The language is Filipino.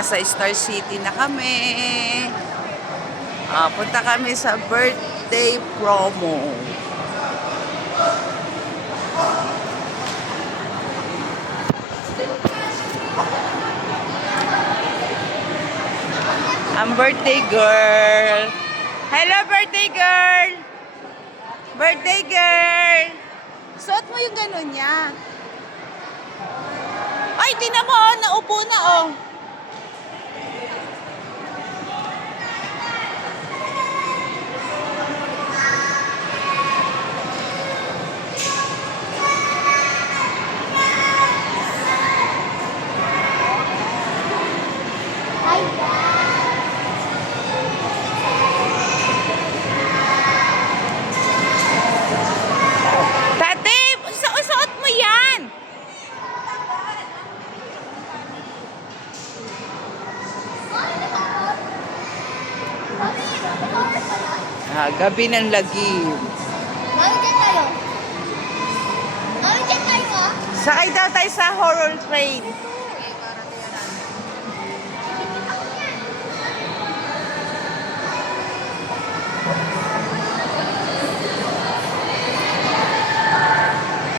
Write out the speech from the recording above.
nasa Star City na kami. Punta kami sa birthday promo. Ang birthday girl. Hello, birthday girl! Birthday girl! Suot mo yung gano'n niya. Ay, tingnan mo, oh, naupo na, oh. Tate, suot mo yan. Gabi ng lagim. Mami, dyan tayo. Mami, dyan tayo, ah. Sakay daw tayo sa horror train.